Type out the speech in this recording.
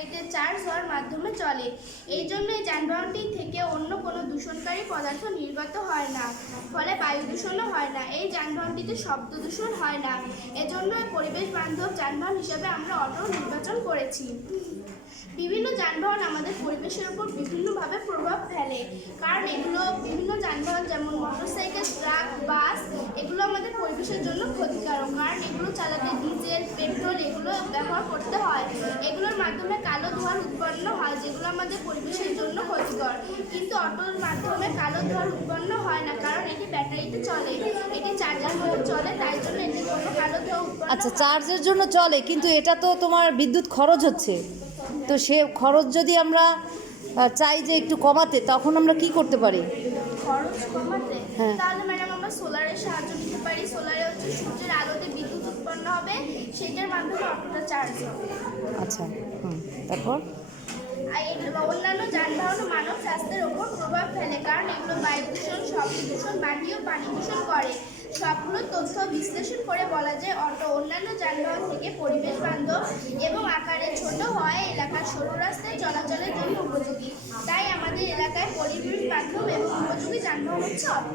ব্যাটারিতে চার্জ হওয়ার মাধ্যমে চলে। এই জন্য এই যানবাহনটি থেকে অন্য কোনো দূষণকারী পদার্থ নির্গত হয় না, ফলে বায়ু দূষণও হয় না। এই যানবাহনটিতে শব্দ দূষণ হয় না। এজন্য পরিবেশ বান্ধব যানবাহন হিসেবে আমরা অটো নির্বাচন করেছি। বিভিন্ন যানবাহন আমাদের পরিবেশের উপর বিভিন্নভাবে প্রভাব ফেলে। কারণ এগুলো বিভিন্ন যানবাহন যেমন মোটরসাইকেল ট্রাক বাস এগুলো আমাদের পরিবেশের জন্য ক্ষতিকারক। কারণ এগুলো চালাতে ডিজেল পেট্রোল এগুলো ব্যবহার করতে হয়। এগুলোর মাধ্যমে কালো ধোঁয়ার উৎপন্ন হয় যেগুলো আমাদের পরিবেশের জন্য ক্ষতিকর। কিন্তু অটোর মাধ্যমে কালো ধোঁয়ার উৎপন্ন হয় না কারণ এটি ব্যাটারিতে চলে। এটি চার্জার মধ্যে চলে তাই জন্য এটি কোনো কালো ধোঁয়া উৎপন্ন আচ্ছা চার্জের জন্য চলে কিন্তু এটা তো তোমার বিদ্যুৎ খরচ হচ্ছে। তো সে খরচ যদি আমরা চাই যে একটু কমাতে তখন আমরা কি করতে পারি? খরচ কমাতে? হ্যাঁ। তাহলে ম্যাডাম আমরা সোলারের সাহায্য নিতে পারি সোলারে হচ্ছে সূর্যের আলোতে বিদ্যুৎ উৎপন্ন হবে সেটার মাধ্যমে অটোটা চার্জ হবে। আচ্ছা হুম তারপর? অন্যান্য যানবাহন মানব স্বাস্থ্যের ওপর প্রভাব ফেলে কারণ এগুলো বায়ু দূষণ শব্দ দূষণ মাটি ও পানি দূষণ করে। সবগুলো তথ্য বিশ্লেষণ করে বলা যায় অটো অন্যান্য যানবাহন থেকে পরিবেশ বান্ধব এবং আকারে ছোট হয় এলাকার সরু রাস্তায় চলাচলের জন্য উপযোগী। তাই আমাদের এলাকায় পরিবেশ বান্ধব এবং উপযোগী যানবাহন হচ্ছে অটো।